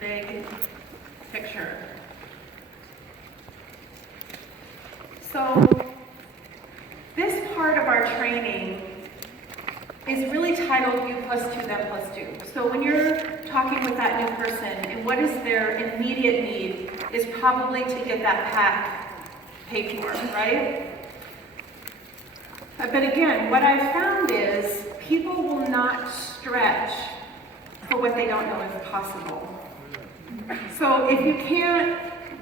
big picture. So this part of our training is really titled You plus 2, them plus 2. So when you're talking with that new person and what is their immediate need is probably to get that pack paid for, right? But again, what I've found is people will not stretch for what they don't know is possible. So if you can't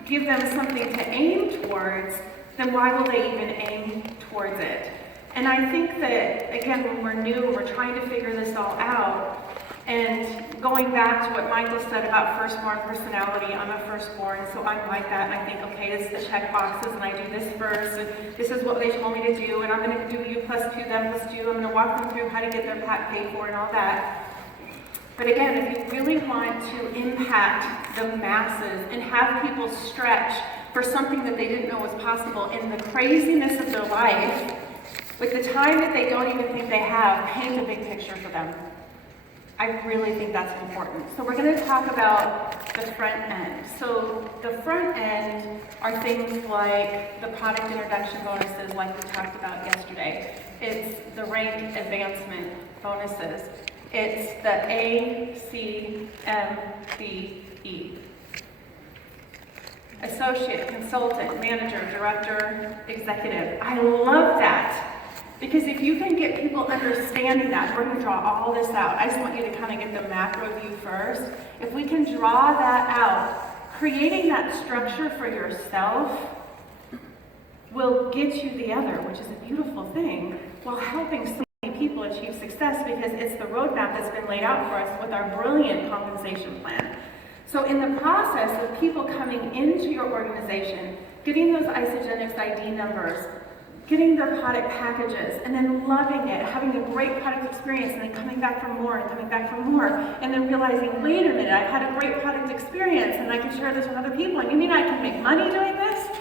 give them something to aim towards, then why will they even aim towards it? And I think that, again, when we're new, we're trying to figure this all out, and going back to what Michael said about firstborn personality, I'm a firstborn, so I'm like that, and I think, okay, this is the check boxes, and I do this first, and this is what they told me to do, and I'm going to do you plus 2, them plus 2, I'm going to walk them through how to get their pack paid for and all that. But again, if you really want to impact the masses and have people stretch for something that they didn't know was possible in the craziness of their life, with the time that they don't even think they have, paint a big picture for them. I really think that's important. So we're going to talk about the front end. So the front end are things like the product introduction bonuses like we talked about yesterday. It's the rank advancement bonuses. It's the A, C, M, B, E. Associate, consultant, manager, director, executive. I love that. Because if you can get people understanding that, we're going to draw all this out. I just want you to kind of get the macro view first. If we can draw that out, creating that structure for yourself will get you the other, which is a beautiful thing, while helping so many people achieve success because it's the roadmap that's been laid out for us with our brilliant compensation plan. So in the process of people coming into your organization, getting those Isogenics ID numbers, getting their product packages, and then loving it, having a great product experience, and then coming back for more, and coming back for more, and then realizing, wait a minute, I've had a great product experience, and I can share this with other people, and you mean I can make money doing this?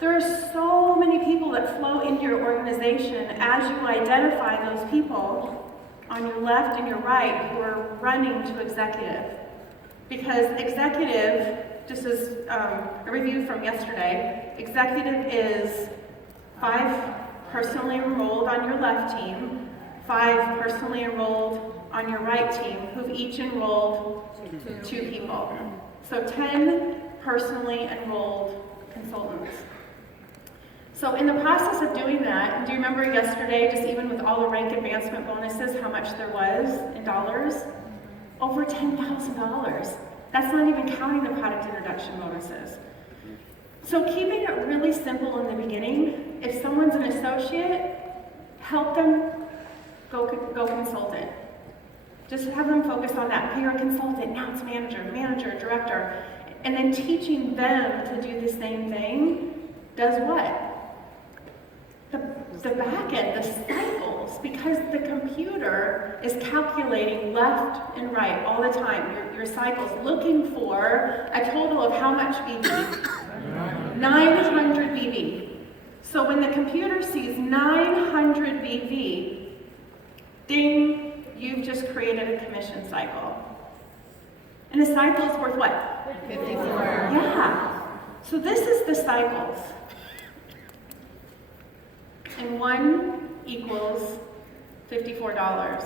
There are so many people that flow into your organization as you identify those people on your left and your right who are running to executive. Because executive, just as a review from yesterday, executive is 5 personally enrolled on your left team, 5 personally enrolled on your right team, who've each enrolled 2 people. So 10 personally enrolled consultants. So in the process of doing that, do you remember yesterday, just even with all the rank advancement bonuses, how much there was in dollars? Over $10,000. That's not even counting the product introduction bonuses. So keeping it really simple in the beginning, if someone's an associate, help them go consultant. Just have them focus on that. You're a consultant, now it's manager, director. And then teaching them to do the same thing does what? The back end, the cycles, because the computer is calculating left and right all the time, your cycles, looking for a total of how much BB? 900 BB. So when the computer sees 900 BB, ding, you've just created a commission cycle. And the cycle is worth what? 54. Yeah. So this is the cycles. And 1 equals $54.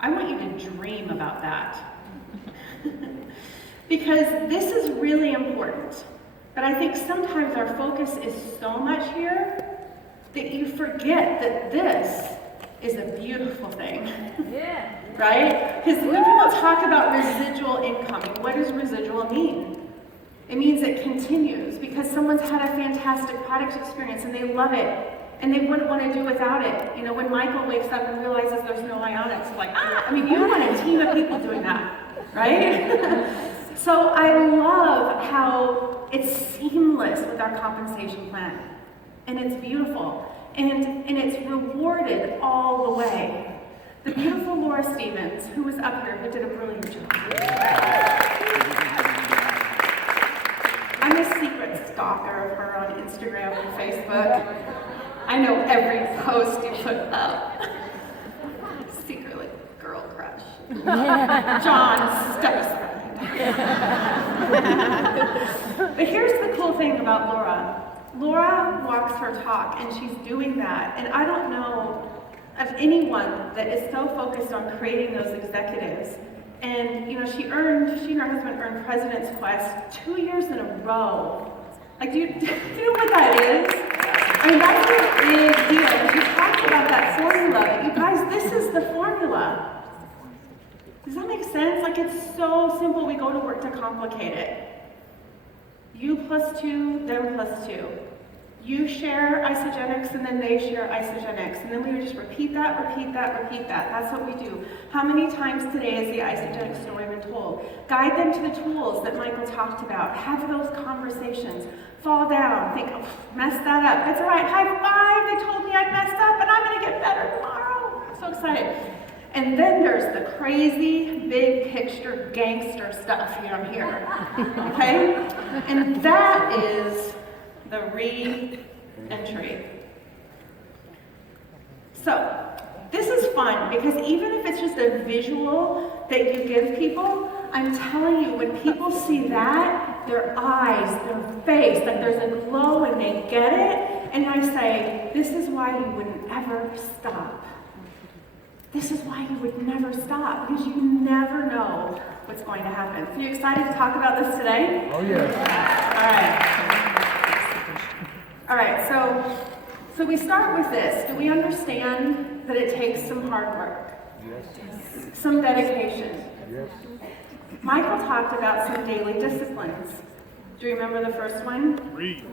I want you to dream about that. Because this is really important. But I think sometimes our focus is so much here that you forget that this is a beautiful thing. Yeah. Right? Because when people talk about residual income, what does residual mean? It means it continues because someone's had a fantastic product experience and they love it. And they wouldn't want to do without it. You know, when Michael wakes up and realizes there's no ionics, like, I mean, you want a team of people doing that, right? So I love how it's seamless with our compensation plan. And it's beautiful. And it's rewarded all the way. The beautiful Laura Stevens, who was up here, who did a brilliant job. I'm a secret stalker of her on Instagram and Facebook. I know every post you put up. Secretly, girl crush. John, step aside. cool thing about Laura. Laura walks her talk, and she's doing that. And I don't know of anyone that is so focused on creating those executives. And she and her husband earned President's Quest 2 years in a row. Like, do you know what that is? I mean, that's a big deal. And she talks about that formula. You guys, this is the formula. Does that make sense? Like, it's so simple. We go to work to complicate it. You plus 2, them plus 2. You share isogenics, and then they share isogenics. And then we would just repeat that, repeat that, repeat that. That's what we do. How many times today has the isogenic story been told? Guide them to the tools that Michael talked about. Have those conversations. Fall down. Think, oh, mess that up. That's all right. High five. They told me I messed up, and I'm going to get better tomorrow. I'm so excited. And then there's the crazy, big picture gangster stuff here. Okay? And that is the re-entry. So, this is fun because even if it's just a visual that you give people, I'm telling you, when people see that, their eyes, their face, like there's a glow and they get it, and I say, this is why you wouldn't ever stop. This is why you would never stop, because you never know what's going to happen. So you excited to talk about this today? Oh, yeah. All right, so we start with this. Do we understand that it takes some hard work? Yes. Some dedication? Yes. Michael talked about some daily disciplines. Do you remember the first one? Read.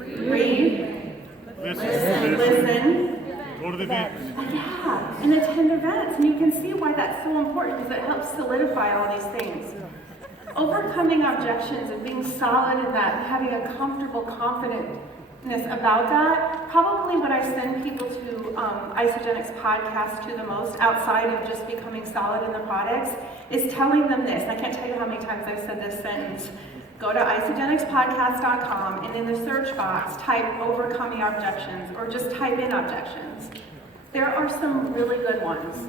Listen. Go to the beach. Yeah, and attend events. And you can see why that's so important, because it helps solidify all these things. Overcoming objections and being solid in that, and having a comfortable confidence about that. Probably what I send people to Isogenics podcast to the most, outside of just becoming solid in the products, is telling them this. I can't tell you how many times I've said this sentence. Go to isogenicspodcast.com, and in the search box, type overcoming objections, or just type in objections. There are some really good ones.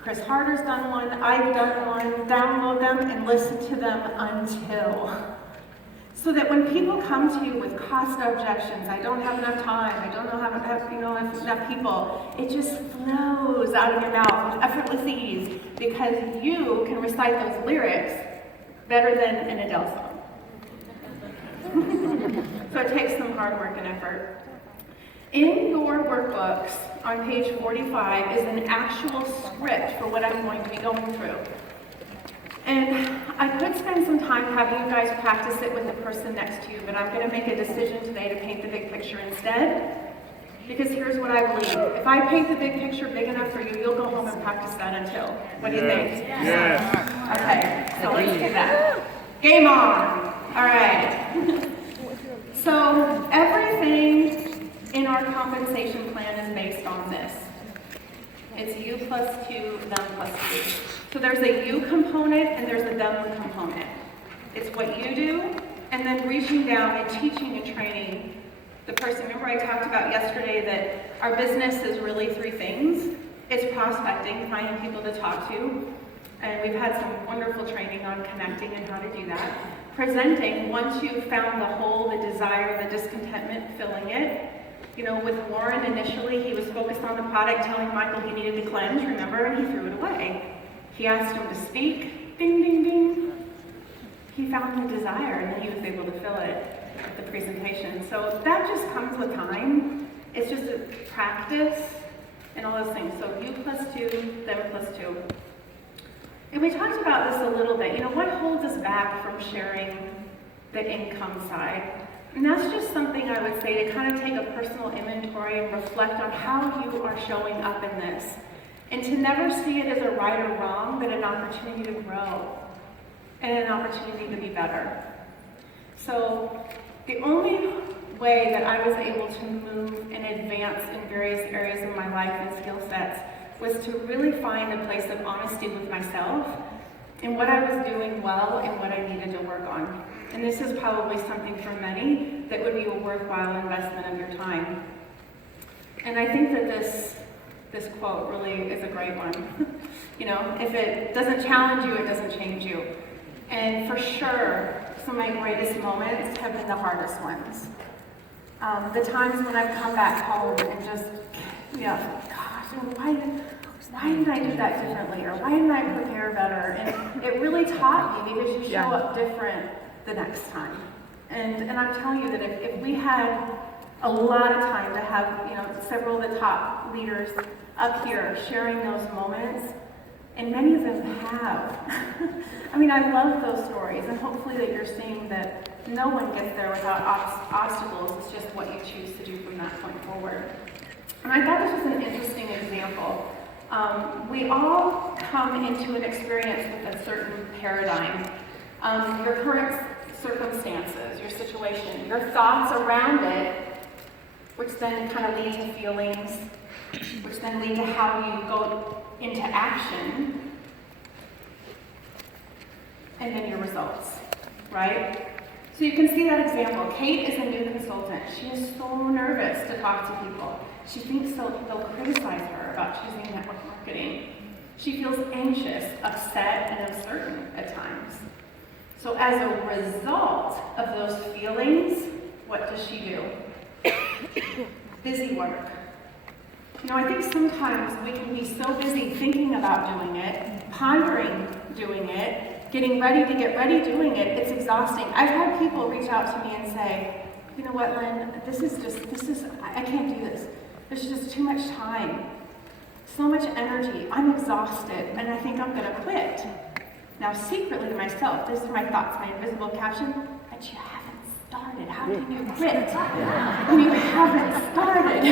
Chris Harder's done one, I've done one. Download them and listen to them until. So that when people come to you with cost objections, I don't have enough time, I don't know have enough people, it just flows out of your mouth with effortless ease, because you can recite those lyrics better than an Adele song. So it takes some hard work and effort. In your workbooks on page 45 is an actual script for what I'm going to be going through. And I could spend some time having you guys practice it with the person next to you, but I'm going to make a decision today to paint the big picture instead. Because here's what I believe. If I paint the big picture big enough for you, you'll go home and practice that until. What do you think? Yeah. Okay, so let's do that. Game on! All right. So everything in our compensation plan is based on this. It's you plus 2, them plus 2. So there's a you component and there's a them component. It's what you do, and then reaching down and teaching and training the person. Remember I talked about yesterday that our business is really 3 things. It's prospecting, finding people to talk to, and we've had some wonderful training on connecting and how to do that. Presenting, once you've found the hole, the desire, the discontentment, filling it. You know, with Warren initially, he was focused on the product, telling Michael he needed to cleanse, remember, and he threw it away. He asked him to speak, ding, ding, ding. He found the desire, and then he was able to fill it at the presentation. So that just comes with time. It's just a practice and all those things. So you plus 2, them plus 2. And we talked about this a little bit. You know, what holds us back from sharing the income side? And that's just something I would say to kind of take a personal inventory and reflect on how you are showing up in this. And to never see it as a right or wrong, but an opportunity to grow and an opportunity to be better. So the only way that I was able to move and advance in various areas of my life and skill sets was to really find a place of honesty with myself and what I was doing well and what I needed to work on. And this is probably something for many that would be a worthwhile investment of your time. And I think that this quote really is a great one. You know, if it doesn't challenge you, it doesn't change you. And for sure, some of my greatest moments have been the hardest ones. The times when I've come back home and just, gosh, and why didn't I do that differently? Or why didn't I prepare better? And it really taught me because you show up different the next time. And I'm telling you that if we had a lot of time to have, several of the top leaders up here sharing those moments, and many of them have. I mean, I love those stories, and hopefully that you're seeing that no one gets there without obstacles. It's just what you choose to do from that point forward. And I thought this was an interesting example. We all come into an experience with a certain paradigm. Your current circumstances, your situation, your thoughts around it, which then kind of lead to feelings, which then lead to how you go into action, and then your results, right? So you can see that example. Kate is a new consultant. She is so nervous to talk to people. She thinks they'll criticize her about choosing network marketing. She feels anxious, upset, and uncertain at times. So as a result of those feelings, what does she do? Busy work. I think sometimes we can be so busy thinking about doing it, pondering doing it, getting ready to get ready doing it, it's exhausting. I've had people reach out to me and say, you know what, Lynn, I can't do this. There's just too much time, so much energy. I'm exhausted, and I think I'm gonna quit. Now, secretly to myself, these are my thoughts, my invisible caption, but you haven't started. How can you quit when you haven't started?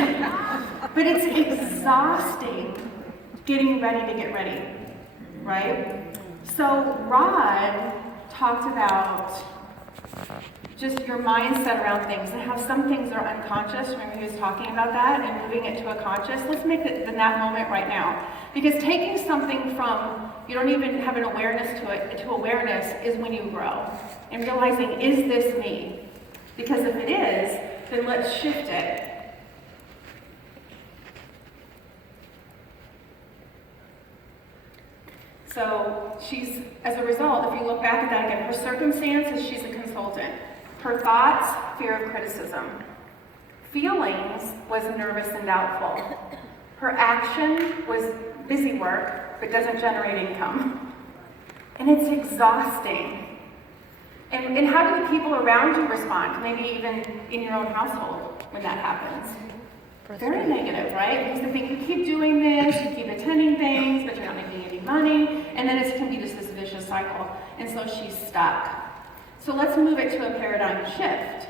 But it's exhausting getting ready to get ready, right? So Rod talked about just your mindset around things and how some things are unconscious. Remember he was talking about that and moving it to a conscious. Let's make it in that moment right now. Because taking something from you don't even have an awareness to it, to awareness is when you grow. And realizing, is this me? Because if it is, then let's shift it. So as a result, if you look back at that again, her circumstances, she's a consultant. Her thoughts, fear of criticism. Feelings was nervous and doubtful. Her action was busy work, but doesn't generate income. And it's exhausting. And how do the people around you respond? Maybe even in your own household when that happens. Very negative, right? Because they think you keep doing this, you keep attending things, but you're not making any money, and then it can be just this vicious cycle. And so she's stuck. So let's move it to a paradigm shift.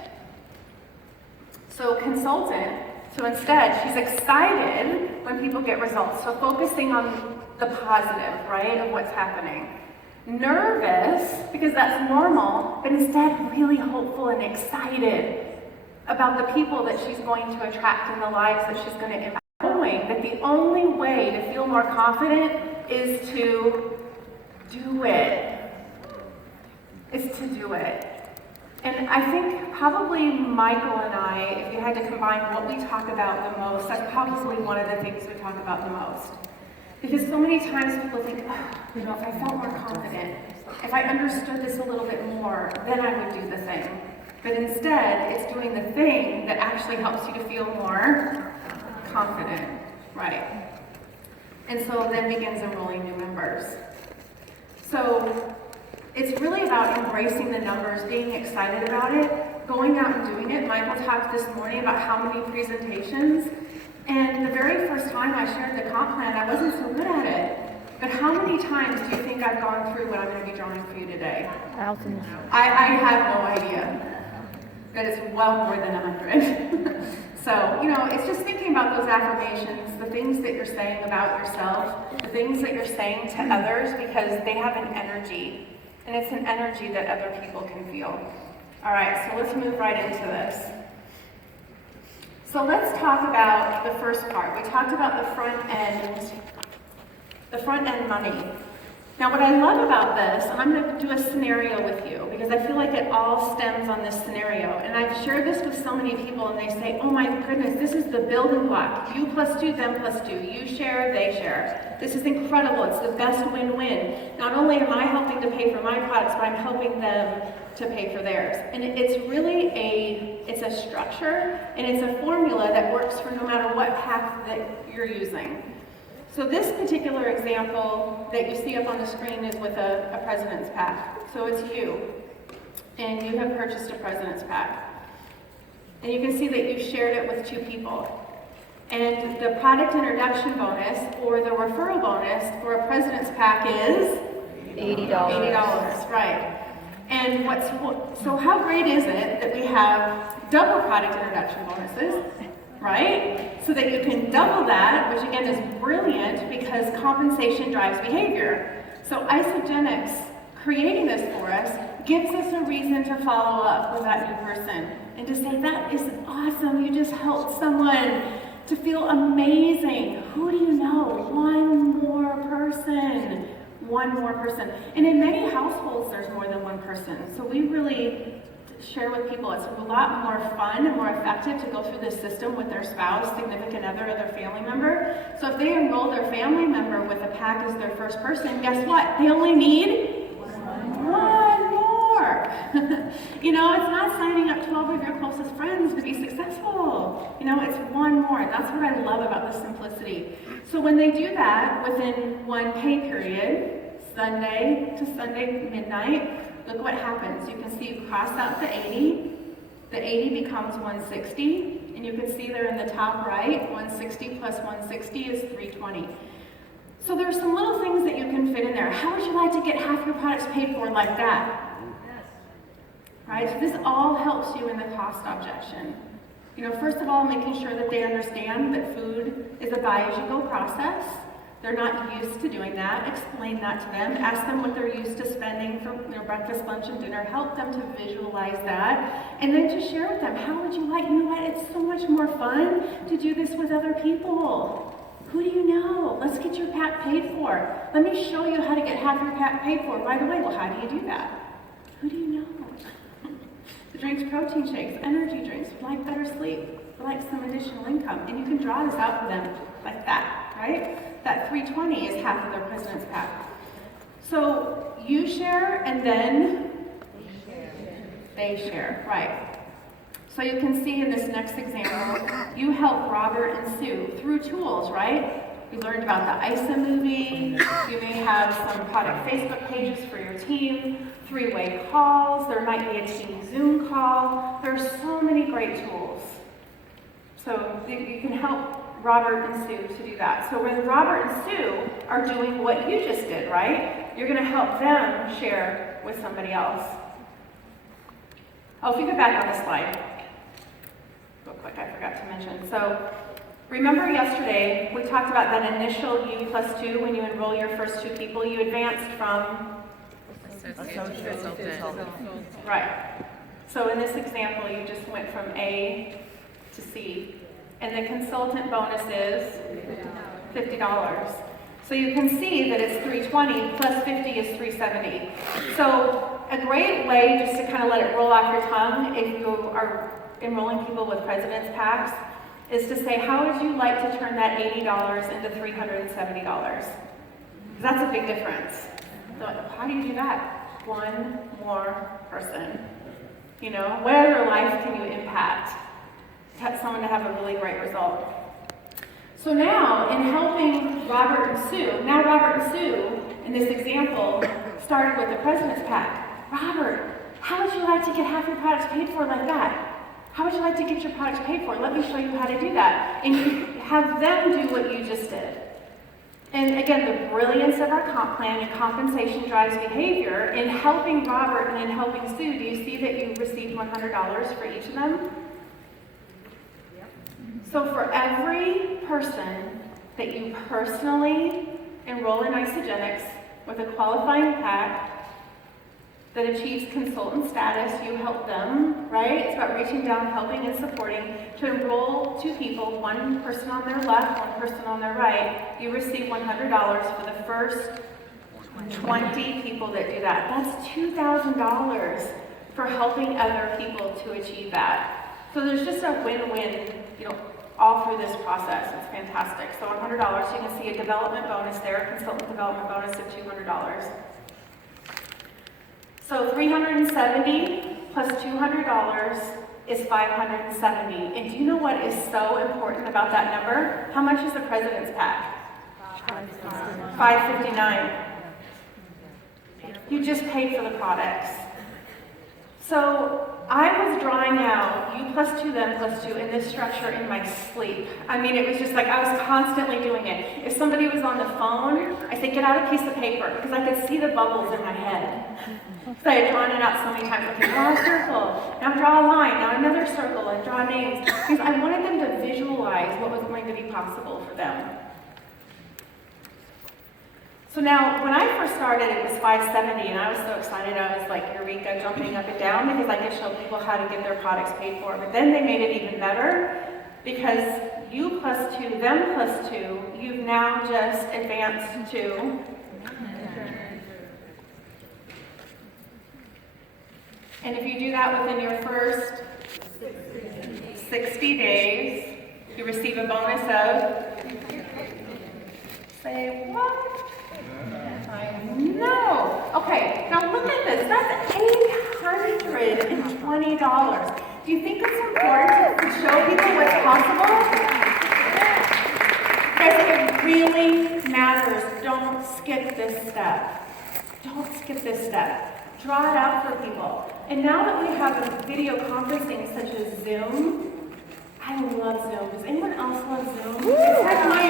So consultant, so instead, she's excited when people get results. So focusing on the positive, right, of what's happening. Nervous, because that's normal, but instead really hopeful and excited about the people that she's going to attract in the lives that she's going to impact. Knowing that the only way to feel more confident is to do it. And I think probably Michael and I, if you had to combine what we talk about the most, that's probably one of the things we talk about the most. Because so many times people think, if I felt more confident, if I understood this a little bit more, then I would do the thing. But instead, it's doing the thing that actually helps you to feel more confident, right? And so then begins enrolling new members. So it's really about embracing the numbers, being excited about it, going out and doing it. Michael talked this morning about how many presentations. And the very first time I shared the comp plan, I wasn't so good at it. But how many times do you think I've gone through what I'm going to be drawing for you today? Thousands. I have no idea. But it's well more than 100. So, it's just thinking about those affirmations, the things that you're saying about yourself, the things that you're saying to others, because they have an energy. And it's an energy that other people can feel. All right, so let's move right into this. So let's talk about the first part. We talked about the front end money. Now, what I love about this, and I'm going to do a scenario with you because I feel like it all stems on this scenario. And I've shared this with so many people, and they say, oh my goodness, this is the building block. You plus two, them plus two. You share, they share. This is incredible. It's the best win-win. Not only am I helping to pay for my products, but I'm helping them to pay for theirs. And it's really it's a structure, and it's a formula that works for no matter what path that you're using. So this particular example that you see up on the screen is with a President's Pack. So it's you, and you have purchased a President's Pack. And you can see that you shared it with 2 people. And the product introduction bonus or the referral bonus for a President's Pack is $80. $80, right. And so how great is it that we have double product introduction bonuses, right? So that you can double that, which again is brilliant because compensation drives behavior. So Isogenics creating this for us gives us a reason to follow up with that new person and to say, that is awesome, you just helped someone to feel amazing. Who do you know? One more person. One more person. And in many households, there's more than one person. So we really share with people it's a lot more fun and more effective to go through this system with their spouse, significant other, or their family member. So if they enroll their family member with a pack as their first person, guess what? They only need one more. You know, it's not signing up 12 of your closest friends to be successful. You know, it's one more. And that's what I love about the simplicity. So when they do that within one pay period, Sunday to Sunday midnight, look what happens. You can see you cross out the 80. The 80 becomes 160. And you can see there in the top right, 160 plus 160 is 320. So there's some little things that you can fit in there. How would you like to get half your products paid for like that? Right? So this all helps you in the cost objection. You know, first of all, making sure that they understand that food is a buy-as-you-go process. They're not used to doing that. Explain that to them. Ask them what they're used to spending for their breakfast, lunch, and dinner. Help them to visualize that. And then just share with them, how would you like, you know what, it's so much more fun to do this with other people. Who do you know? Let's get your pack paid for. Let me show you how to get half your pack paid for right away. Well, how do you do that? Who do you know? Who drinks protein shakes, energy drinks, would like better sleep, would like some additional income. And you can draw this out for them like that, right? That 320 is half of their President's Pack. So you share and then they share, right? So you can see in this next example, you help Robert and Sue through tools, right? You learned about the ISA movie. You may have some product Facebook pages for your team, 3-way calls. There might be a team Zoom call. There's so many great tools. So you can help Robert and Sue to do that. So when Robert and Sue are doing what you just did, right? You're going to help them share with somebody else. Oh, if you go back on the slide. Real quick, I forgot to mention. So remember yesterday, we talked about that initial U plus 2 when you enroll your first 2 people. You advanced from associate. Right. So in this example, you just went from A to C. And the consultant bonus is $50. So you can see that it's $320 plus 50 is $370. So a great way just to kind of let it roll off your tongue if you are enrolling people with President's Packs is to say, how would you like to turn that $80 into $370? Because that's a big difference. So how do you do that? One more person. You know, what other life can you impact? Someone to have a really great result. So now, in helping Robert and Sue, now Robert and Sue, in this example, started with the President's Pack. Robert, how would you like to get half your products paid for like that? How would you like to get your products paid for? Let me show you how to do that. And you have them do what you just did. And again, the brilliance of our comp plan and compensation drives behavior. In helping Robert and in helping Sue, do you see that you received $100 for each of them? So for every person that you personally enroll in Isogenics with a qualifying pack that achieves consultant status, you help them, right? It's about reaching down, helping, and supporting to enroll 2 people, one person on their left, one person on their right. You receive $100 for the first 20 people that do that. That's $2,000 for helping other people to achieve that. So there's just a win-win, all through this process. It's fantastic. So $100, you can see a development bonus there, a consultant development bonus of $200. So $370 plus $200 is $570. And do you know what is so important about that number? How much is the president's pack? $559. You just paid for the products. So I was drawing out you plus two, them plus two in this structure in my sleep. I mean, it was just like I was constantly doing it. If somebody was on the phone, I said, get out a piece of paper, because I could see the bubbles in my head. So I had drawn it out so many times. Okay, draw a circle, now draw a line, now another circle, and draw names. Because I wanted them to visualize what was going to be possible for them. So now, when I first started, it was $570, and I was so excited. I was like Eureka, jumping up and down, because I could show people how to get their products paid for. But then they made it even better, because you plus two, them plus two, you've now just advanced to and if you do that within your first 60 days, you receive a bonus of, say what? I know. Okay, now look at this. That's $820. Do you think it's important to show people what's possible? Guys, it really matters. Don't skip this step. Don't skip this step. Draw it out for people. And now that we have video conferencing such as Zoom, I love Zoom. Does anyone else love Zoom? It's like my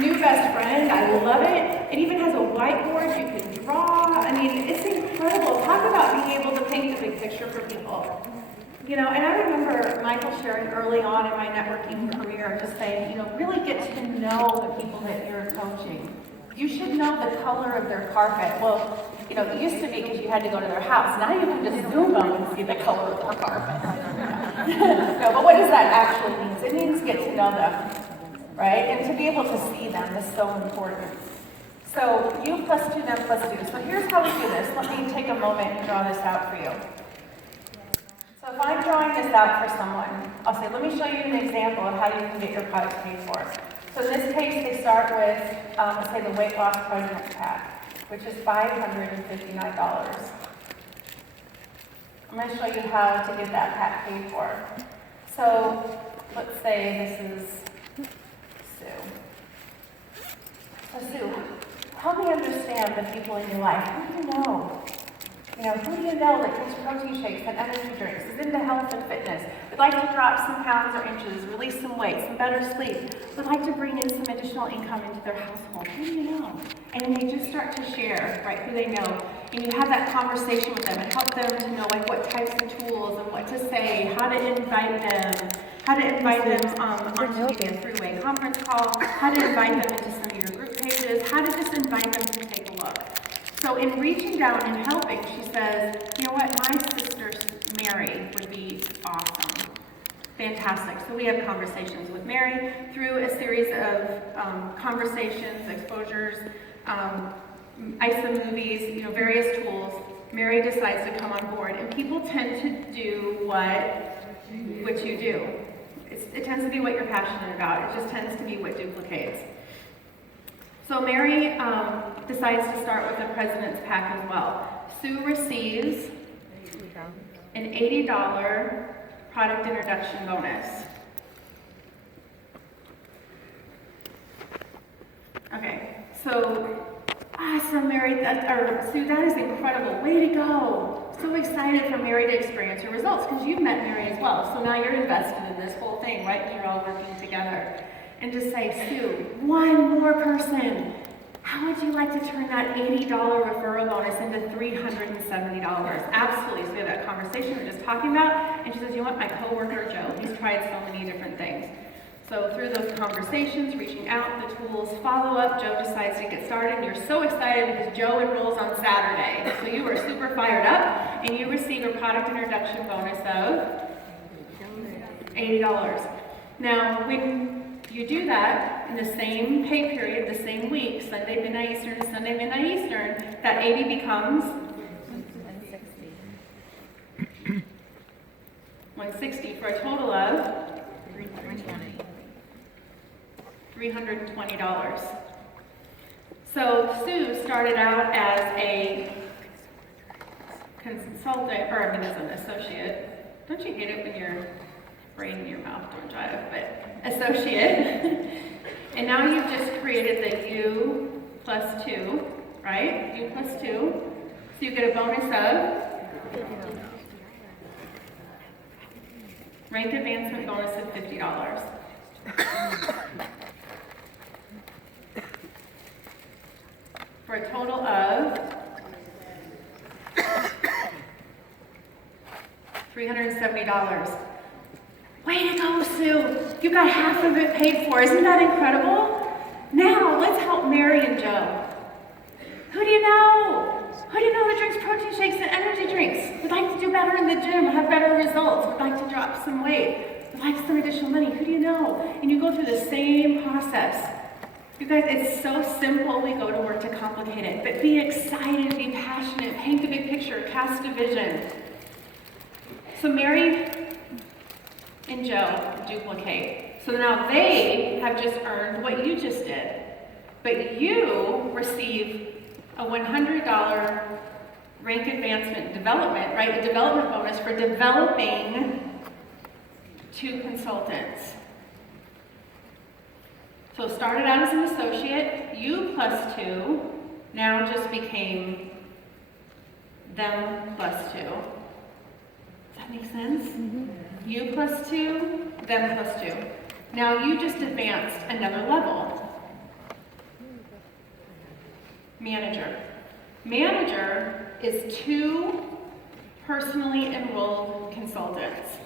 new best friend. I love it. It even has a whiteboard you can draw. I mean, it's incredible. Talk about being able to paint the big picture for people. And I remember Michael sharing early on in my networking career, just saying, really get to know the people that you're coaching. You should know the color of their carpet. Well, it used to be because you had to go to their house. Now you can just Zoom them and see the color of their carpet. No, but what does that actually mean? It means get to know them, right? And to be able to see them is so important. So you plus two, them plus two. So here's how we do this. Let me take a moment and draw this out for you. So if I'm drawing this out for someone, I'll say, let me show you an example of how you can get your products paid for. So in this case, they start with, let's say, the weight loss president's pack, which is $559. I'm going to show you how to get that pack paid for. So let's say this is Sue. So Sue, help me understand the people in your life. Who do you know? Who do you know that drinks protein shakes and energy drinks, is into health and fitness, would like to drop some pounds or inches, release some weight, some better sleep, would like to bring in some additional income into their household? Who do you know? And they just start to share, right, who they know. And you have that conversation with them and help them to know, like, what types of tools and what to say, how to invite them onto maybe a three-way conference call, how to invite them into some of your group pages, how to just invite them to take a look. So in reaching down and helping, she says, you know what, my sister Mary would be awesome. Fantastic. So we have conversations with Mary through a series of conversations, exposures, ISA movies, various tools. Mary decides to come on board, and people tend to do what you do. It tends to be what you're passionate about. It just tends to be what duplicates. So Mary decides to start with the president's pack as well. Sue receives an $80 product introduction bonus. Okay, so awesome, Mary, Sue, that is incredible. Way to go. So excited for Mary to experience her results, because you've met Mary as well. So now you're invested in this whole thing, right? You're all working together. And just say, Sue, one more person. How would you like to turn that $80 referral bonus into $370? Absolutely. So we have that conversation we were just talking about. And she says, you want my coworker, Joe? He's tried so many different things. So through those conversations, reaching out, the tools, follow-up, Joe decides to get started. And you're so excited because Joe enrolls on Saturday. So you are super fired up, and you receive a product introduction bonus of $80. Now, when You do that in the same pay period, the same week, Sunday midnight Eastern to Sunday midnight Eastern, that 80 becomes 160 for a total of $320. So Sue started out as a consultant, or as an associate. Don't you hate it when your brain in your mouth don't drive, but associate. And now you've just created the U plus 2, right? U plus 2. So you get a bonus of rank advancement bonus of $50. For a total of $370. Way to go, Sue! You got half of it paid for. Isn't that incredible? Now, let's help Mary and Joe. Who do you know? Who do you know that drinks protein shakes and energy drinks? Would like to do better in the gym, have better results, would like to drop some weight, would like some additional money. Who do you know? And you go through the same process. You guys, it's so simple. We go to work to complicate it. But be excited, be passionate, paint the big picture, cast a vision. So Mary and Joe duplicate. So now they have just earned what you just did. But you receive a $100 rank advancement development, right? A development bonus for developing 2 consultants. So started out as an associate, you plus 2, now just became them plus 2. Does that make sense? Mm-hmm. You plus 2, them plus 2. Now you just advanced another level. Manager. Manager is 2 personally enrolled consultants.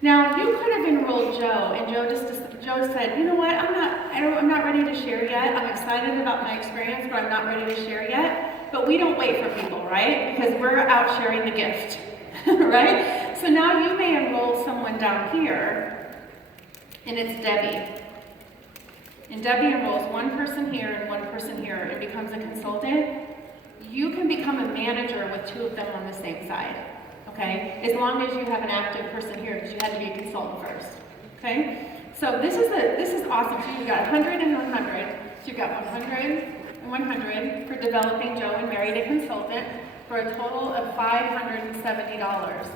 Now you could have enrolled Joe, and Joe said, you know what, I'm not ready to share yet. I'm excited about my experience, but I'm not ready to share yet. But we don't wait for people, right? Because we're out sharing the gift, right? So now you may enroll someone down here, and it's Debbie. And Debbie enrolls one person here and one person here and becomes a consultant. You can become a manager with 2 of them on the same side, okay? As long as you have an active person here, because you had to be a consultant first, okay? So this is awesome. So you've got 100 and 100. So you've got 100 and 100 for developing Joe and Mary to consultant for a total of $570.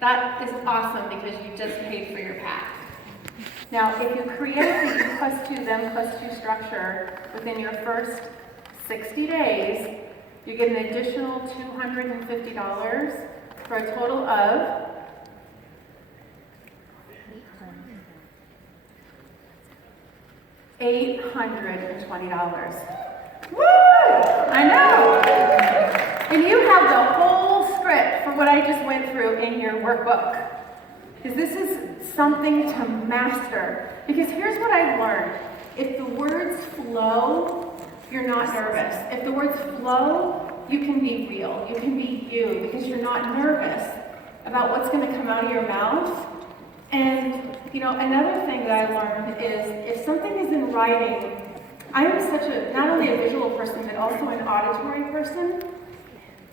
That is awesome because you just paid for your pack. Now, if you create the U plus 2, them plus 2 structure within your first 60 days, you get an additional $250 for a total of $820. Woo! I know! And you have the whole script for what I just went through in your workbook. Because this is something to master. Because here's what I've learned. If the words flow, you're not nervous. If the words flow, you can be real. You can be you because you're not nervous about what's going to come out of your mouth. And, you know, another thing that I learned is if something is in writing, I am such not only a visual person, but also an auditory person.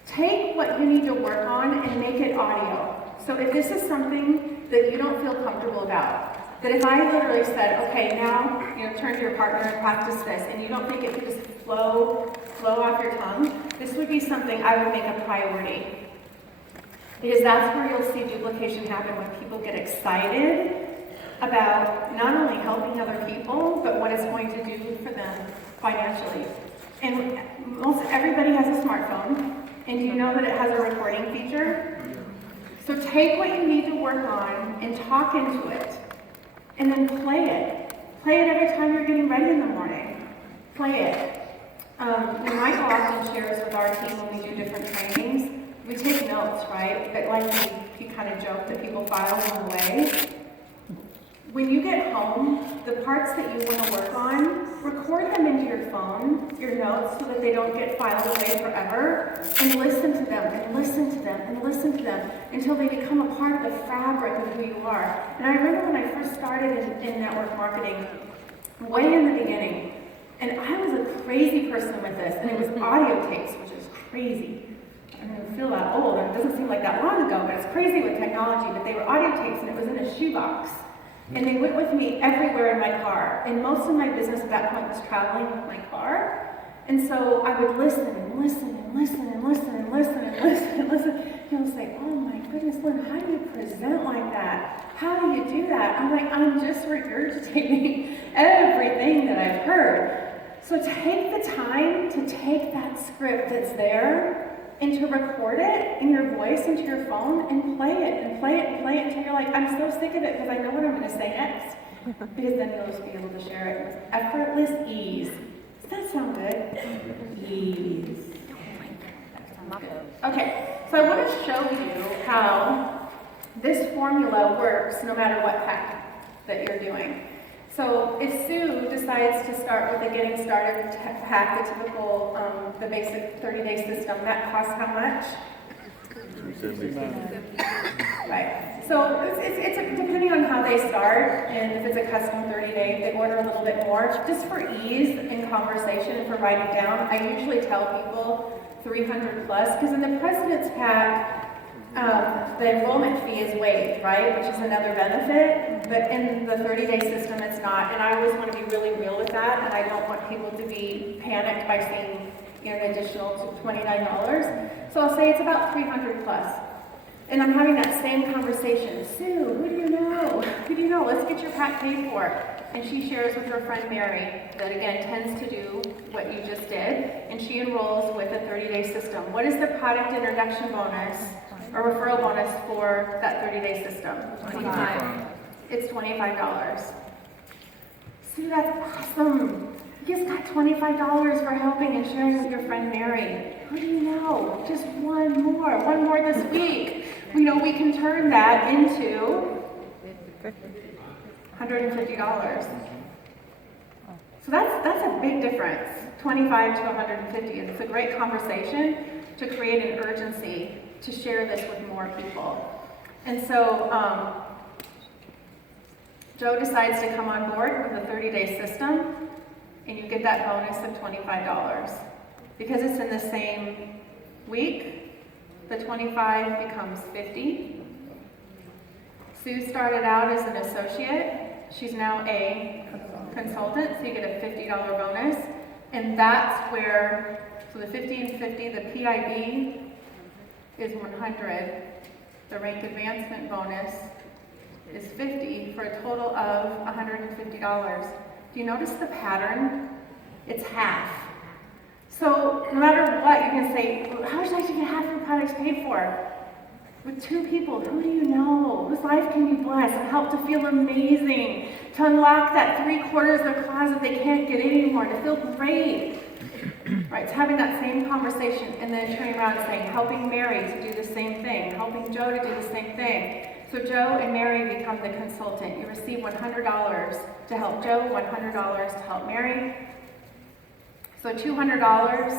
Take what you need to work on and make it audio. So if this is something that you don't feel comfortable about, that if I literally said, okay, now, turn to your partner and practice this, and you don't think it could just flow off your tongue, this would be something I would make a priority. Because that's where you'll see duplication happen when people get excited about not only helping other people, but what it's going to do for them financially. And most everybody has a smartphone, and do you know that it has a recording feature? So take what you need to work on and talk into it, and then play it. Play it every time you're getting ready in the morning. Play it. Michael often shares with our team when we do different trainings, we take notes, right? But like he kind of joked that people file along the way. when you get home, the parts that you want to work on, record them into your phone, your notes, so that they don't get filed away forever, and listen to them, and listen to them, and listen to them, until they become a part of the fabric of who you are. And I remember when I first started in network marketing, way in the beginning, and I was a crazy person with this, and it was audio tapes, which is crazy. I don't even feel that old, and it doesn't seem like that long ago, but it's crazy with technology, but they were audio tapes, and it was in a shoebox. And they went with me everywhere in my car. And most of my business at that point was traveling with my car. And so I would listen and listen and listen and listen and listen and listen and listen. People would say, oh my goodness, Lynn, how do you present like that? How do you do that? I'm like, I'm just regurgitating everything that I've heard. So take the time to take that script that's there and to record it in your voice into your phone and play it and play it and play it until you're like, I'm so sick of it because I know what I'm going to say next. Because then you'll just be able to share it with effortless ease. Does that sound good? Ease. Okay, so I want to show you how this formula works no matter what pack that you're doing. So if Sue decides to start with a getting started pack, the typical, the basic 30-day system, that costs how much? Right. So it's depending on how they start, and if it's a custom 30-day, they order a little bit more. Just for ease in conversation and for writing down, I usually tell people 300 plus, because in the President's Pack, the enrollment fee is waived, right? Which is another benefit, but in the 30-day system, it's not. And I always want to be really real with that, and I don't want people to be panicked by seeing, an additional $29. So I'll say it's about 300 plus. And I'm having that same conversation. Sue, who do you know? Who do you know? Let's get your pack paid for. And she shares with her friend Mary that, again, tends to do what you just did, and she enrolls with a 30-day system. What is the product introduction bonus or referral bonus for that 30-day system? 25. It's $25. Sue, that's awesome. You just got $25 for helping and sharing with your friend Mary. Who do you know? Just one more this week. We can turn that into $150. So that's a big difference, 25 to 150. It's a great conversation to create an urgency to share this with more people. And so Joe decides to come on board with a 30-day system, and you get that bonus of $25. Because it's in the same week, the 25 becomes 50. Sue started out as an associate. She's now a consultant, so you get a $50 bonus. And that's where, so the 50 and 50, the PIB is 100. The rank advancement bonus is 50 for a total of $150. Do you notice the pattern? It's half. So no matter what, you can say, how should I get half your products paid for? With two people, who do you know? Whose life can you bless and help to feel amazing, to unlock that 3/4 of their closet they can't get anymore, to feel great. Right, it's having that same conversation and then turning around and saying, helping Mary to do the same thing, helping Joe to do the same thing. So Joe and Mary become the consultant. You receive $100 to help Joe, $100 to help Mary. So $200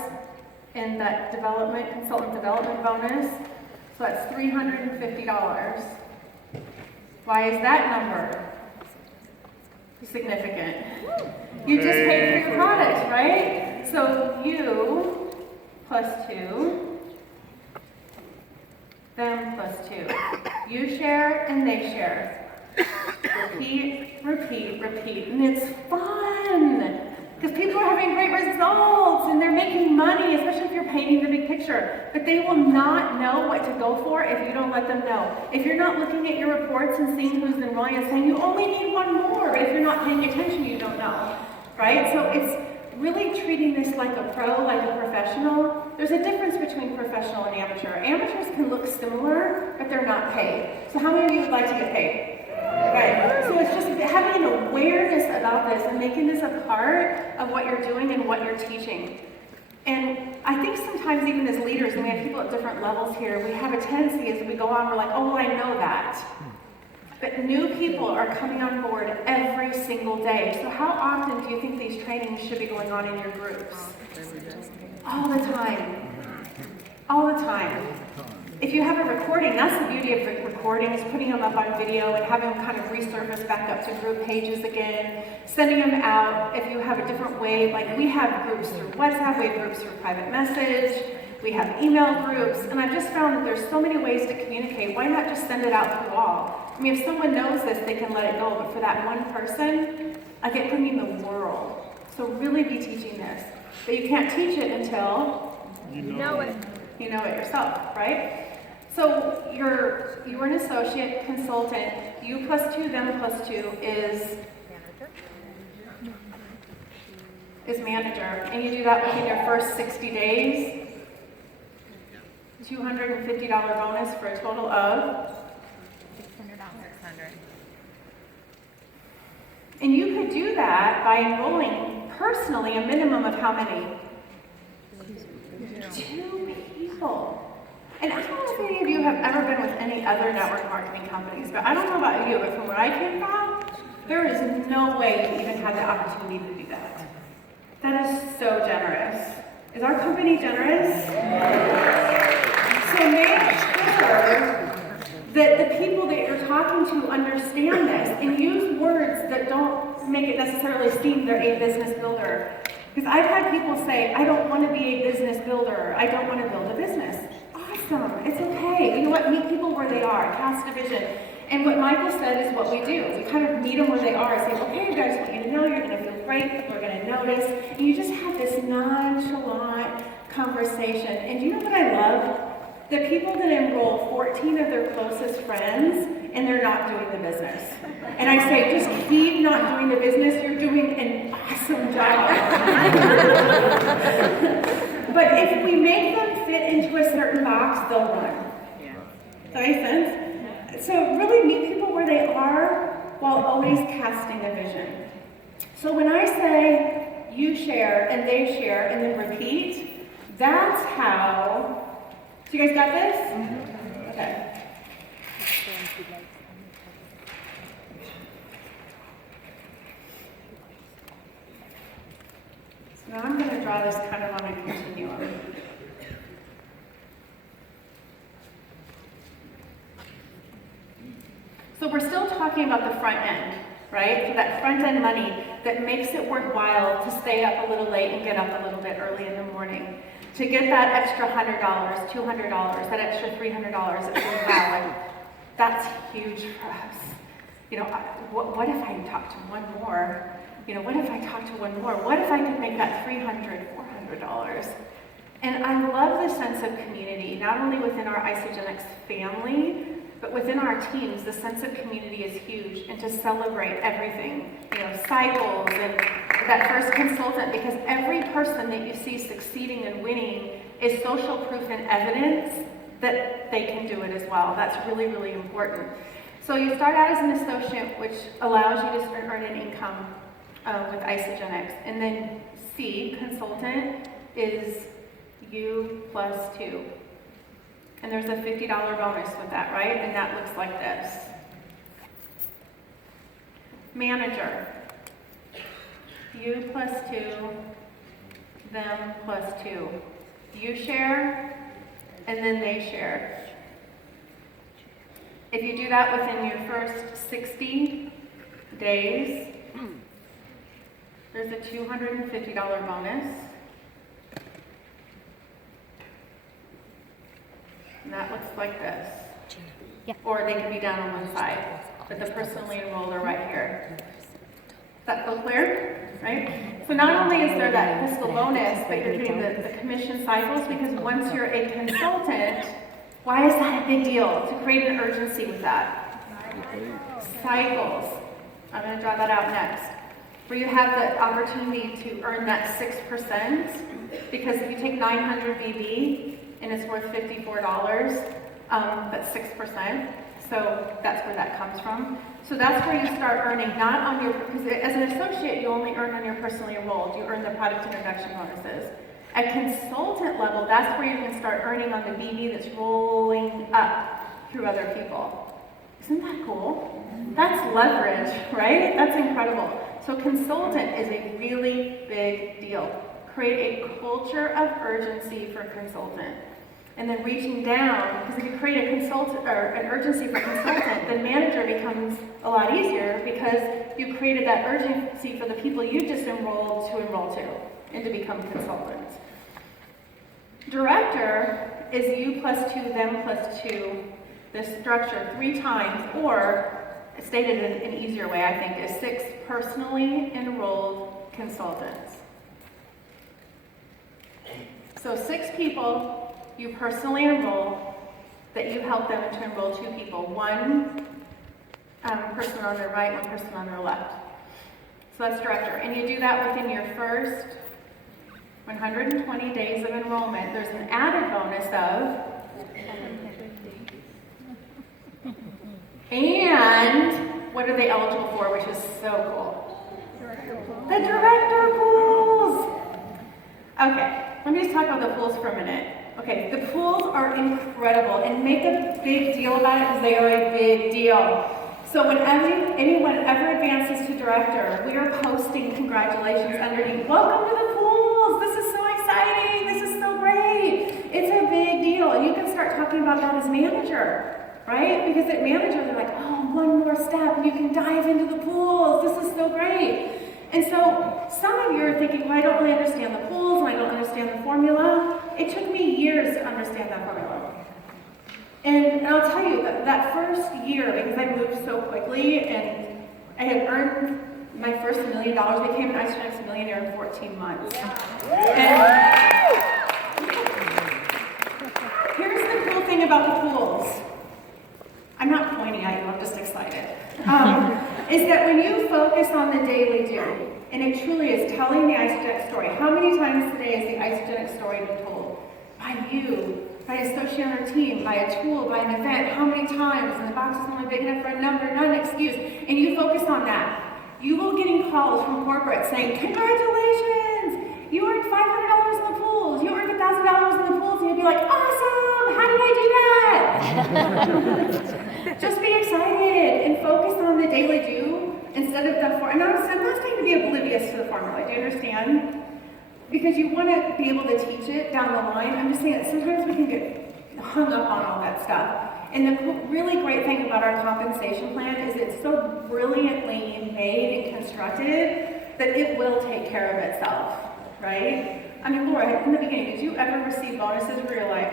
in that consultant development bonus. So that's $350. Why is that number significant? You just paid for your product, right? So you plus 2, them plus 2. You share and they share. Repeat, repeat, repeat. And it's fun. Because people are having great results and they're making money, especially if you're painting the big picture. But they will not know what to go for if you don't let them know. If you're not looking at your reports and seeing who's enrolling and saying, you only need one more, but if you're not paying attention, you don't know. Right? So it's really treating this like a pro, like a professional. There's a difference between professional and amateur. Amateurs can look similar, but they're not paid. So how many of you would like to get paid? Right. So it's just having an awareness about this and making this a part of what you're doing and what you're teaching. And I think sometimes even as leaders, and we have people at different levels here, we have a tendency as we go on, we're like, oh, well, I know that. But new people are coming on board every single day. So how often do you think these trainings should be going on in your groups? All the time. All the time. If you have a recording, that's the beauty of the recordings, putting them up on video and having them kind of resurface back up to group pages again, sending them out. If you have a different way, like we have groups through WhatsApp, we have groups through private message, we have email groups, and I've just found that there's so many ways to communicate. Why not just send it out through all? I mean, if someone knows this, they can let it go, but for that one person, like it could mean the world. So really be teaching this. But you can't teach it until You know it. you know it yourself, right? So you're an associate consultant. You plus 2, them plus 2 is manager. And you do that within your first 60 days. $250 bonus for a total of $600. And you could do that by enrolling personally a minimum of how many? 2 people. And I don't know if any of you have ever been with any other network marketing companies, but I don't know about you, but from where I came from, there is no way you even had the opportunity to do that. That is so generous. Is our company generous? So make sure that the people that you're talking to understand this and use words that don't make it necessarily seem they're a business builder. Because I've had people say, I don't want to be a business builder. I don't want to build a business. Awesome. It's okay. You know what? Meet people where they are. Cast a vision. And what Michael said is what we do. We kind of meet them where they are and say, okay, guys, I want you to know you're going to feel great. People are going to notice. And you just have this nonchalant conversation. And do you know what I love? The people that enroll 14 of their closest friends, and they're not doing the business. And I say, just keep not doing the business. You're doing an awesome job. But if we make them fit into a certain box, they'll run. Does that make sense? So really meet people where they are while always casting a vision. So when I say you share and they share and then repeat, that's how. So you guys got this? Mm-hmm. Okay. So now I'm going to draw this kind of on a continuum. So we're still talking about the front end, right? So that front end money that makes it worthwhile to stay up a little late and get up a little bit early in the morning. To get that extra $100, $200, that extra $300 that you have, that's huge for us. You know, what if I talk to one more? You know, what if I talk to one more? What if I could make that $300, $400? And I love the sense of community, not only within our Isogenics family, but within our teams. The sense of community is huge, and to celebrate everything, you know, cycles and that first consultant, because every person that you see succeeding and winning is social proof and evidence that they can do it as well. That's really, really important. So you start out as an associate, which allows you to earn an income with Isogenics. And then C, consultant, is U plus 2. And there's a $50 bonus with that, right? And that looks like this. Manager, U plus 2, them plus 2. You share, and then they share. If you do that within your first 60 days, there's a $250 bonus. And that looks like this. Yeah. Or they can be down on one side, but the personally enrolled are right here. Does that feel clear? Right? So not only is there that fiscal bonus, but you're getting the commission cycles, because once you're a consultant, why is that a big deal? To create an urgency with that. Cycles. I'm going to draw that out next. Where you have the opportunity to earn that 6%, because if you take 900 BB and it's worth $54, that's 6%. So that's where that comes from. So that's where you start earning, not on your, because as an associate, you only earn on your personally enrolled. You earn the product introduction bonuses. At consultant level, that's where you can start earning on the BB that's rolling up through other people. Isn't that cool? That's leverage, right? That's incredible. So consultant is a really big deal. Create a culture of urgency for consultant. And then reaching down, because if you create a consultant or an urgency for consultant, then manager becomes a lot easier because you created that urgency for the people you just enrolled to enroll to and to become consultants. Director is you plus 2, them plus 2, this structure 3 times, or stated in an easier way, I think, is 6 personally enrolled consultants. So 6 people you personally enroll that you help them to enroll 2 people. 1 person on their right, 1 person on their left. So that's director. And you do that within your first 120 days of enrollment. There's an added bonus of, and what are they eligible for, which is so cool? The director pools! Okay, let me just talk about the pools for a minute. Okay, the pools are incredible, and make a big deal about it because they are a big deal. So when anyone ever advances to director, we are posting congratulations underneath. Welcome to the pools! This is so exciting! This is so great! It's a big deal, and you can start talking about that as manager. Right? Because at manager, they're like, oh, 1 more step, and you can dive into the pools. This is so great. And so some of you are thinking, well, I don't really understand the pools, and I don't understand the formula. It took me years to understand that formula. And I'll tell you, that first year, because I moved so quickly, and I had earned my first $1 million, became an ISGenX millionaire in 14 months. Yeah. And here's the cool thing about the pools. I'm not pointing at you, I'm just excited. Is that when you focus on the daily do, and it truly is telling the ISGenX story. How many times today is the ISGenX story been told? By you, by a associate on our team, by a tool, by an event. How many times? And the box is only big enough for a number, not an excuse. And you focus on that. You will getting calls from corporate saying, congratulations! You earned $500 in the pools. You earned $1,000 in the pools. And you'll be like, awesome! How did I do that? Just be excited and focus on the daily do instead of the formula. And I'm not saying to be oblivious to the formula. Do you understand? Because you want to be able to teach it down the line. I'm just saying that sometimes we can get hung up on all that stuff. And the really great thing about our compensation plan is it's so brilliantly made and constructed that it will take care of itself, right? I mean, Laura, in the beginning, did you ever receive bonuses where you're like,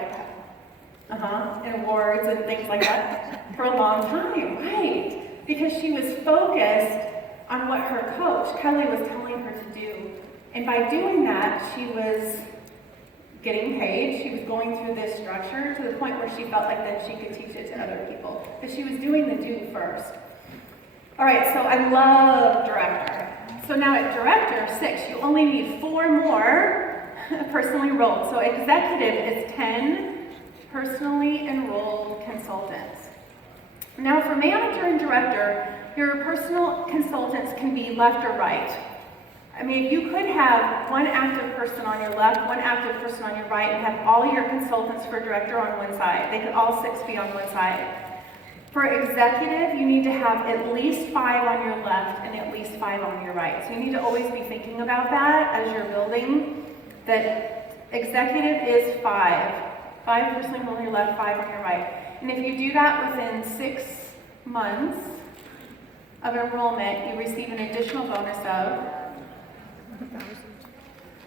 and awards and things like that? For a long time, right? Because she was focused on what her coach, Kelly, was telling her to do. And by doing that, she was getting paid. She was going through this structure to the point where she felt like then she could teach it to other people. Because she was doing the do first. All right, so I love director. So now at director, 6, you only need 4 more personally enrolled. So executive is 10 personally enrolled consultants. Now for manager and director, your personal consultants can be left or right. I mean, you could have 1 active person on your left, 1 active person on your right, and have all your consultants for director on one side. They could all 6 be on one side. For executive, you need to have at least 5 on your left and at least 5 on your right. So you need to always be thinking about that as you're building, that executive is 5. 5 personally on your left, 5 on your right. And if you do that within 6 months of enrollment, you receive an additional bonus of.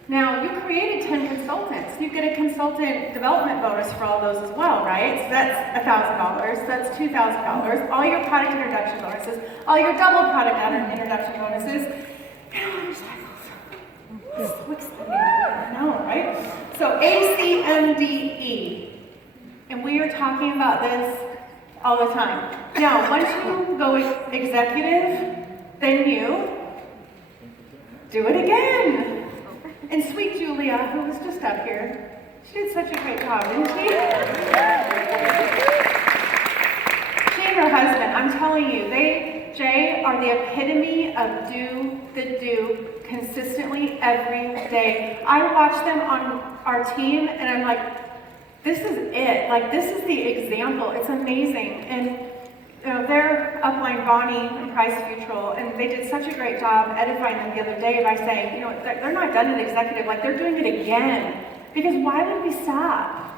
Now, you created 10 consultants. You get a consultant development bonus for all those as well, right? So that's $1,000, that's $2,000, all your product introduction bonuses, all your double product introduction bonuses. I'm so excited. I know, right? So ACMDE. And we are talking about this all the time. Now, once you go executive, then you do it again. And sweet Julia, who was just up here, she did such a great job, didn't she? She and her husband, I'm telling you, Jay, are the epitome of do consistently every day. I watch them on our team and I'm like, this is it. Like, this is the example. It's amazing. And their upline, Bonnie and Price Mutual, and they did such a great job edifying them the other day by saying, they're not done at executive, like they're doing it again. Because why would we stop?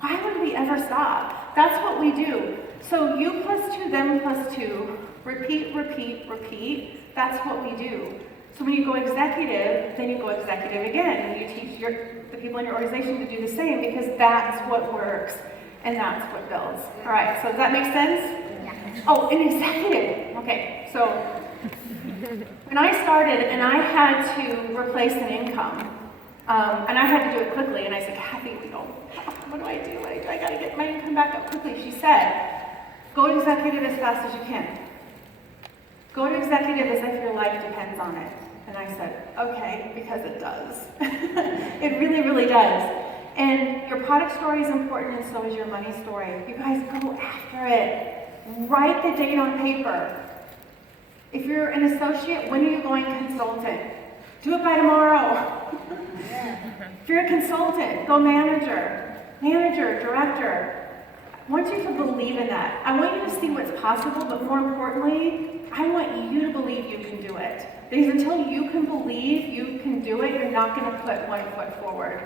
Why would we ever stop? That's what we do. So you plus two, them plus two, repeat, repeat, repeat. That's what we do. So when you go executive, then you go executive again, and you teach the people in your organization to do the same, because that's what works, and that's what builds. All right, so does that make sense? Oh, an executive. Okay, so when I started and I had to replace an income, and I had to do it quickly, and I said, Kathy, what do I do? I got to get my income back up quickly. She said, go to executive as fast as you can. Go to executive as if your life depends on it. And I said, okay, because it does. It really, really does. And your product story is important, and so is your money story. You guys go after it. Write the date on paper. If you're an associate, when are you going consultant? Do it by tomorrow. If you're a consultant, go manager, director. I want you to believe in that. I want you to see what's possible, but more importantly, I want you to believe you can do it. Because until you can believe you can do it, you're not going to put one foot forward.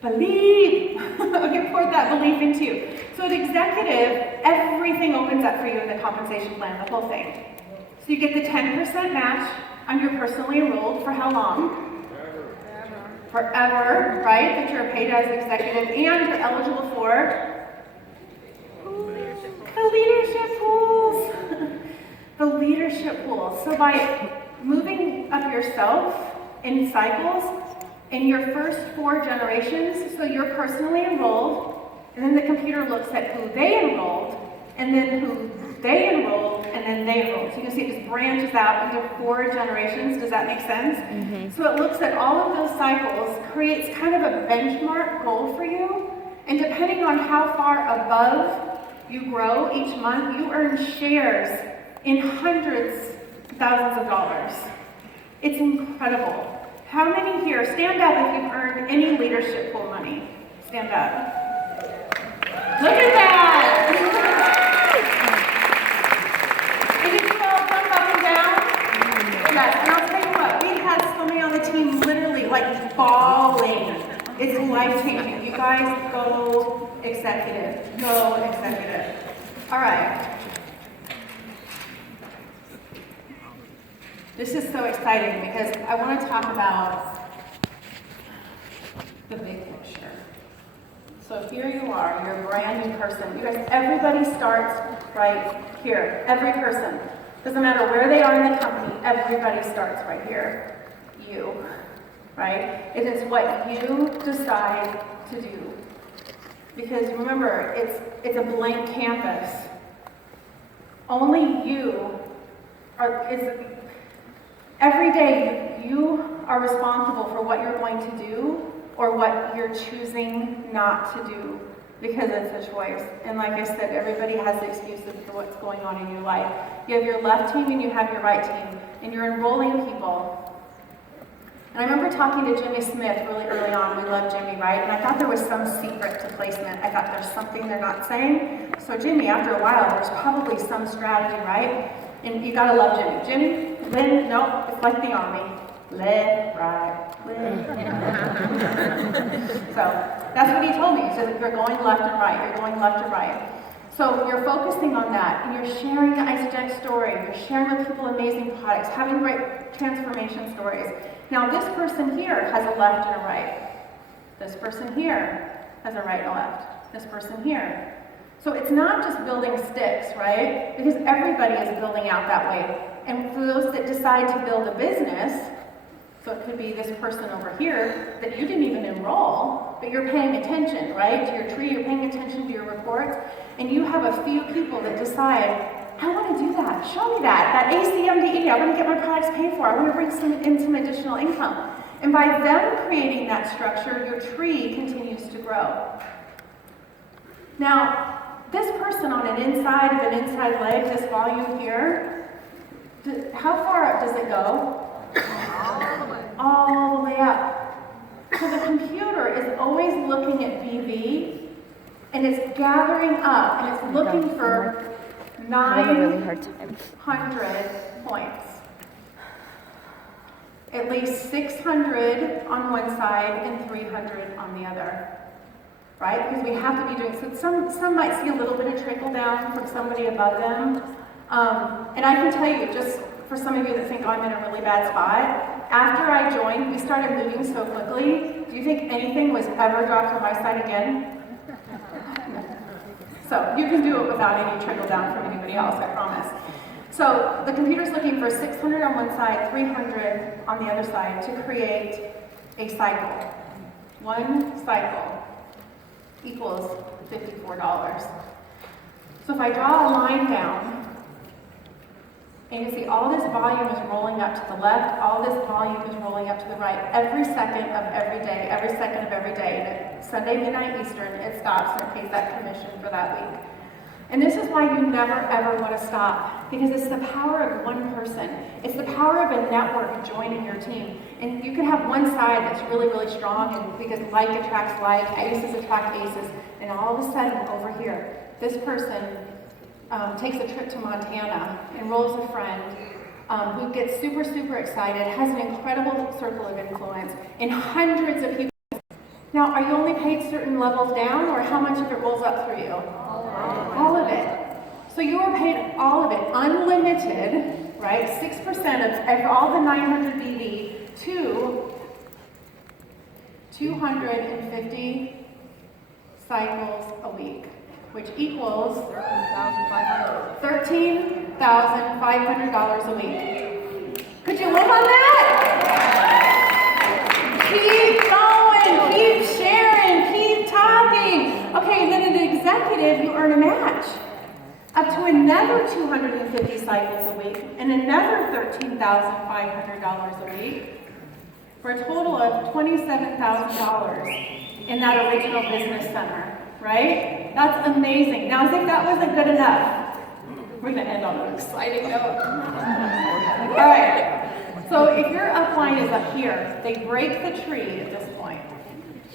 Believe! You poured that belief into you. So at executive, everything opens up for you in the compensation plan, the whole thing. So you get the 10% match on your personally enrolled for how long? Forever, right? That you're paid as executive, and you're eligible for the leadership pools. The leadership pools. So by moving up yourself in cycles, in your first 4 generations, so you're personally enrolled, and then the computer looks at who they enrolled, and then who they enrolled, and then they enrolled. So you can see it just branches out into 4 generations. Does that make sense? Mm-hmm. So it looks at all of those cycles, creates kind of a benchmark goal for you, and depending on how far above you grow each month, you earn shares in hundreds, thousands of dollars. It's incredible. How many here, stand up if you've earned any leadership pool money? Stand up. Look at that! Did you all jump up and down? Yes, and I'll tell you what, we had somebody on the team literally like bawling. It's life-changing. You guys go executive. Go executive. All right. This is so exciting because I want to talk about the big picture. So here you are, you're a brand new person. You guys, everybody starts right here. Every person. Doesn't matter where they are in the company, everybody starts right here. You. Right? It is what you decide to do. Because remember, it's a blank canvas. Only you every day you are responsible for what you're going to do or what you're choosing not to do, because it's a choice. And like I said, everybody has excuses for what's going on in your life. You have your left team and you have your right team, and you're enrolling people. And I remember talking to Jimmy Smith really early on. We love Jimmy, right? And I thought there was some secret to placement. I thought there's something they're not saying. So Jimmy, after a while, there's probably some strategy, right? And you gotta love Jimmy. Jimmy, Lynn, no, it's like the army. Left, right, left. So that's what he told me. He said, you're going left and right. You're going left and right. So you're focusing on that, and you're sharing the Isoject story. You're sharing with people amazing products, having great transformation stories. Now this person here has a left and a right. This person here has a right and a left. This person here. So it's not just building sticks, right? Because everybody is building out that way. And for those that decide to build a business, so it could be this person over here that you didn't even enroll, but you're paying attention, right? To your tree, you're paying attention to your reports, and you have a few people that decide, I want to do that. Show me that ACMDE. I want to get my products paid for. I want to bring in some additional income. And by them creating that structure, your tree continues to grow. Now, this person on an inside of an inside leg, this volume here, how far up does it go? All the way up. So the computer is always looking at BV, and it's gathering up, and it's looking for I have a really hard time. 900 points. At least 600 on one side and 300 on the other, right? Because we have to be doing, so some might see a little bit of trickle down from somebody above them. And I can tell you, just for some of you that think, oh, I'm in a really bad spot, after I joined, we started moving so quickly. Do you think anything was ever dropped on my side again? So you can do it without any trickle down from anybody else, I promise. So the computer's looking for 600 on one side, 300 on the other side to create a cycle. One cycle equals $54. So if I draw a line down, and you see all this volume is rolling up to the left, all this volume is rolling up to the right, every second of every day, every second of every day. And at Sunday midnight Eastern, it stops and it pays that commission for that week. And this is why you never ever want to stop, because it's the power of one person. It's the power of a network joining your team. And you can have one side that's really, really strong, and because like attracts like, aces attract aces, and all of a sudden over here, this person takes a trip to Montana, enrolls a friend who gets super, super excited, has an incredible circle of influence, and hundreds of people. Now, are you only paid certain levels down, or how much of it rolls up through you? All of it. So you are paid all of it, unlimited, right? 6% of all the 900 BV to 250 cycles a week, which equals $13,500 a week. Could you live on that? Keep going, keep sharing, keep talking. Okay, and then an executive, you earn a match. Up to another 250 cycles a week and another $13,500 a week for a total of $27,000 in that original business center, right? That's amazing. Now, as if that wasn't good enough, we're going to end on an exciting note. All right. So if your upline is up here, they break the tree at this point.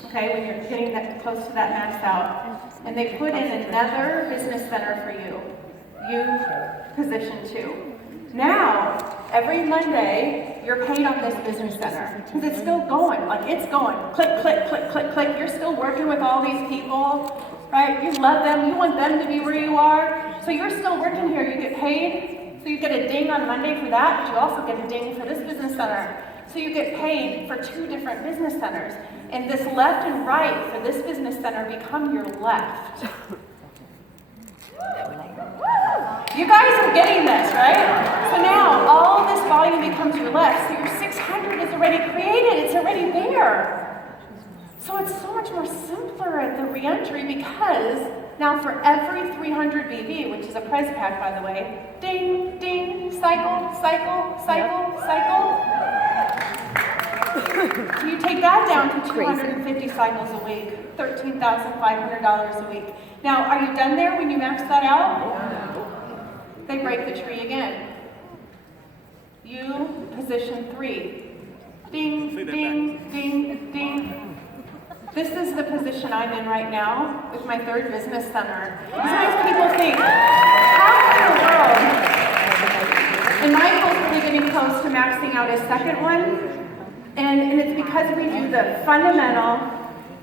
Okay, when you're getting that close to that max out, and they put in another business center for you. You position 2. Now, every Monday, you're paid on this business center because it's still going. Like it's going. Click, click, click, click, click. You're still working with all these people, right? You love them. You want them to be where you are. So you're still working here. You get paid. So you get a ding on Monday for that, but you also get a ding for this business center. So you get paid for 2 different business centers. And this left and right for this business center become your left. You guys are getting this, right? So now all this volume becomes your left. So your 600 is already created. It's already there. So it's so much more simpler at the reentry because now for every 300 BV, which is a prize pack, by the way, ding, ding, cycle, cycle, cycle, cycle. So you take that down to 250 cycles a week, $13,500 a week. Now, are you done there when you max that out? They break the tree again. You position 3. Ding, ding, ding, ding. This is the position I'm in right now with my 3rd business center. Sometimes people think, how in the world? And Michael's really getting close to maxing out his 2nd one. And it's because we do the fundamental,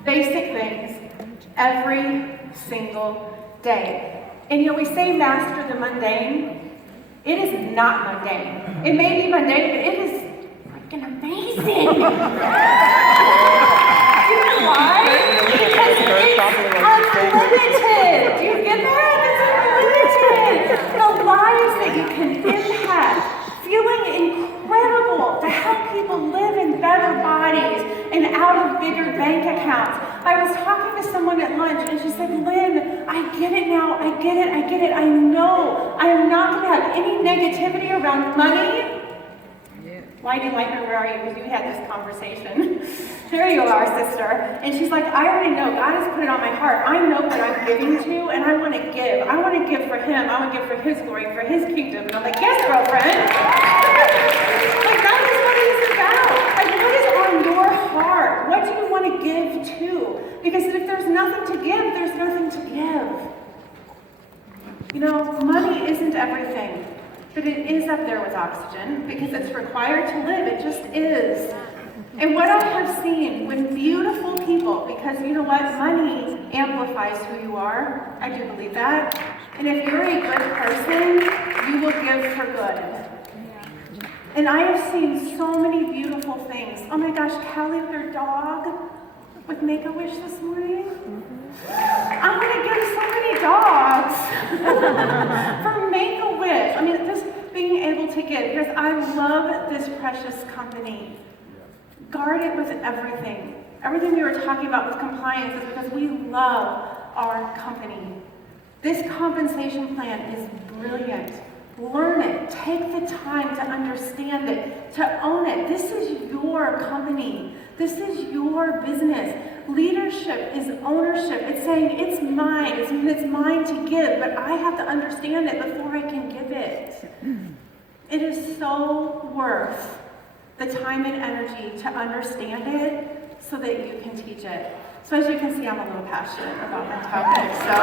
basic things every single day. And you know, we say master the mundane. It is not mundane. It may be mundane, but it is freaking amazing. You know why? Because it's unlimited. Do you get that? It's unlimited. The lives that you can impact, feeling incredible to help people live in better bodies and out of bigger bank accounts. I was talking to someone at lunch and she said, Lynn, I get it now. I get it. I get it. I know I am not going to have any negativity around money. Why do you like her? Where are you? Because you had this conversation. There you are, sister. And she's like, I already know. God has put it on my heart. I know what I'm giving to, and I want to give. I want to give for Him. I want to give for His glory, for His kingdom. And I'm like, yes, girlfriend. Like, that is what it is about. Like, what is on your heart? What do you want to give to? Because if there's nothing to give, there's nothing to give. You know, money isn't everything, but it is up there with oxygen because it's required to live. It just is. And what I have seen when beautiful people, because you know what? Money amplifies who you are. I do believe that. And if you're a good person, you will give for good. And I have seen so many beautiful things. Oh my gosh, Callie with her dog with Make-A-Wish this morning. I'm going to give so many dogs for Make-A-Wish. I mean, just being able to give, because I love this precious company. Guard it with everything. Everything we were talking about with compliance is because we love our company. This compensation plan is brilliant. Learn it. Take the time to understand it, to own it. This is your company. This is your business. Leadership is ownership. It's saying, it's mine. It's mine to give, but I have to understand it before I can give it. It is so worth the time and energy to understand it so that you can teach it. So as you can see, I'm a little passionate about that topic. So